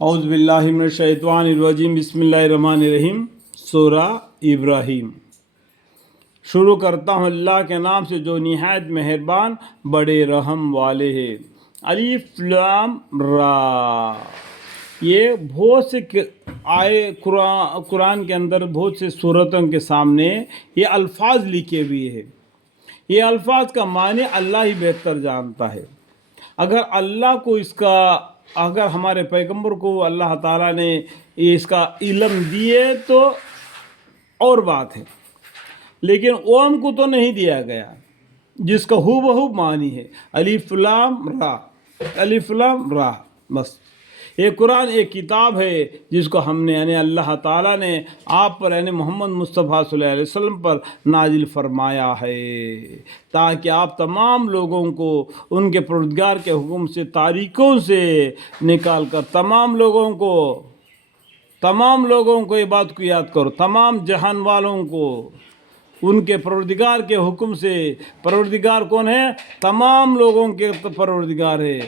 اعوذ باللہ من الشیطان الرجیم بسم اللہ الرحمن الرحیم سورہ ابراہیم۔ شروع کرتا ہوں اللہ کے نام سے جو نہایت مہربان بڑے رحم والے ہیں۔ الف لام را، یہ بہت سے آئے قرآن کے اندر بہت سے صورتوں کے سامنے یہ الفاظ لکھے ہوئے ہیں۔ یہ الفاظ کا معنی اللہ ہی بہتر جانتا ہے۔ اگر ہمارے پیغمبر کو اللہ تعالیٰ نے اس کا علم دیے تو اور بات ہے، لیکن عوام کو تو نہیں دیا گیا جس کا ہو بہو معنی ہے الف لام را، الف لام را۔ بس یہ قرآن ایک کتاب ہے جس کو ہم نے یعنی اللہ تعالیٰ نے آپ پر یعنی محمد مصطفیٰ صلی اللہ علیہ وسلم پر نازل فرمایا ہے تاکہ آپ تمام لوگوں کو ان کے پروردگار کے حکم سے تاریکوں سے نکال کر تمام لوگوں کو یہ بات کو یاد کرو، تمام جہان والوں کو ان کے پروردگار کے حکم سے۔ پروردگار کون ہے؟ تمام لوگوں کے پروردگار ہے،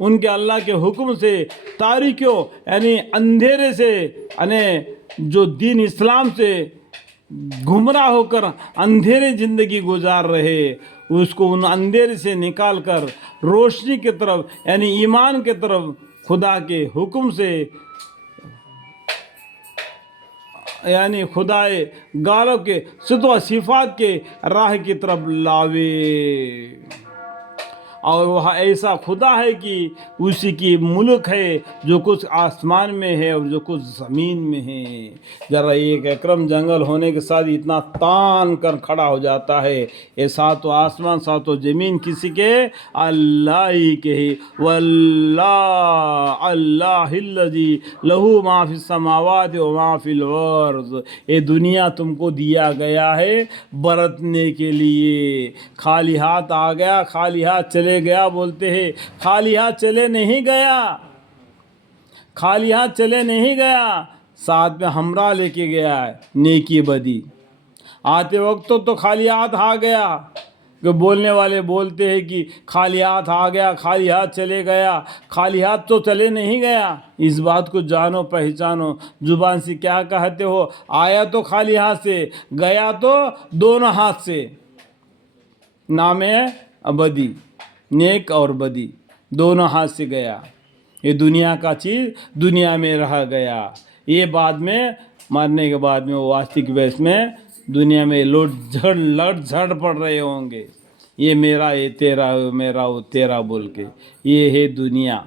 ان کے اللہ کے حکم سے تاریکیوں یعنی اندھیرے سے، یعنی جو دین اسلام سے گمراہ ہو کر اندھیرے زندگی گزار رہے اس کو ان اندھیرے سے نکال کر روشنی کی طرف یعنی ایمان کی طرف خدا کے حکم سے یعنی خدائے گالوں کے صفات و صفات کے راہ کی طرف لاوے۔ اور وہ ایسا خدا ہے کہ اسی کی ملک ہے جو کچھ آسمان میں ہے اور جو کچھ زمین میں ہے۔ ذرا ایک اکرم جنگل ہونے کے ساتھ اتنا تان کر کھڑا ہو جاتا ہے، یہ ساتوں آسمان ساتوں زمین کسی کے؟ اللہ ہی کے ہی۔ واللہ اللہ الذی لہ ما فی السماوات و ما فی الارض۔ یہ دنیا تم کو دیا گیا ہے برتنے کے لیے۔ خالی ہاتھ آ گیا، خالی ہاتھ چلے گیا بولتے ہیں، خالی ہاتھ چلے نہیں گیا، خالی ہاتھ چلے نہیں گیا، ساتھ میں ہمراہ لے کے گیا ہے نیکی بدی۔ آتے وقت تو خالی ہاتھ آ گیا کہ بولنے والے بولتے ہیں کہ خالی ہاتھ آ گیا، خالی ہاتھ چلے گیا، خالی ہاتھ تو چلے نہیں گیا۔ اس بات کو جانو پہچانو، زبان سے کیا کہتے ہو؟ آیا تو خالی ہاتھ سے، گیا تو دونوں ہاتھ سے۔ نام ہے بدی، نیک اور بدی دونوں ہاتھ سے گیا۔ یہ دنیا کا چیز دنیا میں رہ گیا، یہ بعد میں مرنے کے بعد میں واسطے کی بیس میں دنیا میں لٹ جھڑ پڑ رہے ہوں گے، یہ میرا، یہ تیرا، میرا وہ تیرا بول کے۔ یہ ہے دنیا،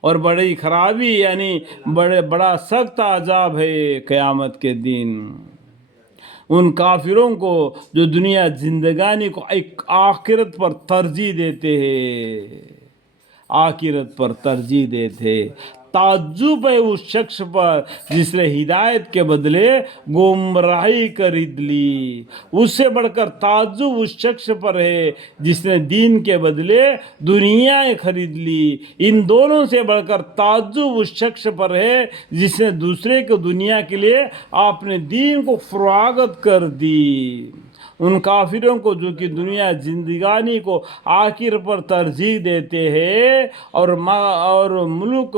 اور بڑی خرابی یعنی بڑا سخت عذاب ہے قیامت کے دن ان کافروں کو جو دنیا زندگانی کو ایک آخرت پر ترجیح دیتے ہیں، آخرت پر ترجیح دیتے۔ تعجب ہے اس شخص پر جس نے ہدایت کے بدلے گمراہی خرید لی۔ اس سے بڑھ کر تعجب اس شخص پر ہے جس نے دین کے بدلے دنیا خرید لی۔ ان دونوں سے بڑھ کر تعجب اس شخص پر ہے جس نے دوسرے کو دنیا کے لیے اپنے دین کو فراغت کر دی۔ ان کافروں کو جو کہ دنیا زندگانی کو آخر پر ترجیح دیتے ہیں اور ملک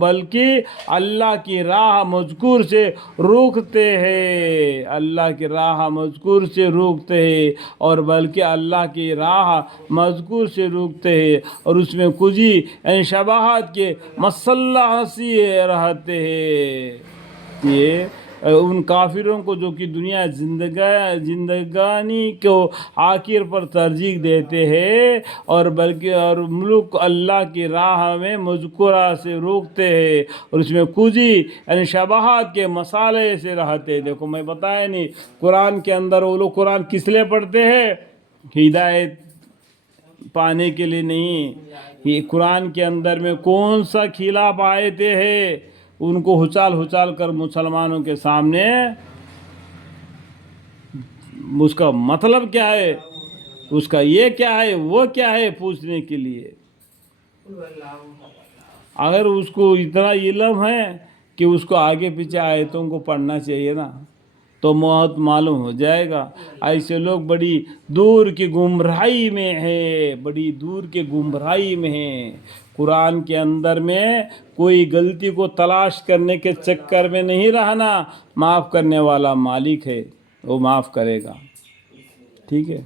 بلکہ اللہ کی راہ مذکور سے روکتے ہیں، اللہ کی راہ مذکور سے روکتے ہیں، اور بلکہ اللہ کی راہ مذکور سے روکتے ہیں اور اس میں کچھ یعنی شبہات کے مسلح سی رہتے ہیں۔ یہ ان کافروں کو جو کہ دنیا زندگانی کو آخر پر ترجیح دیتے ہیں اور بلکہ اور ملک اللہ کی راہ میں مذکورہ سے روکتے ہیں اور اس میں کچھ یعنی شبہات کے مسالے سے رہتے ہیں۔ دیکھو میں بتایا نہیں، قرآن کے اندر وہ لوگ قرآن کس لیے پڑھتے ہیں؟ ہدایت پانے کے لیے نہیں۔ یہ قرآن کے اندر میں کون سا خلاف آیتیں ہیں ان کو اچال کر مسلمانوں کے سامنے اس کا مطلب کیا ہے، اس کا یہ کیا ہے وہ کیا ہے پوچھنے کے لیے۔ اگر اس کو اتنا علم ہے کہ اس کو آگے پیچھے آیتوں کو پڑھنا چاہیے نا، تو موت معلوم ہو جائے گا. ایسے لوگ بڑی دور کی گمراہی میں ہیں، بڑی دور کے گمراہی میں ہیں. قرآن کے اندر میں کوئی غلطی کو تلاش کرنے کے چکر میں نہیں رہنا. معاف کرنے والا مالک ہے، وہ معاف کرے گا. ٹھیک ہے.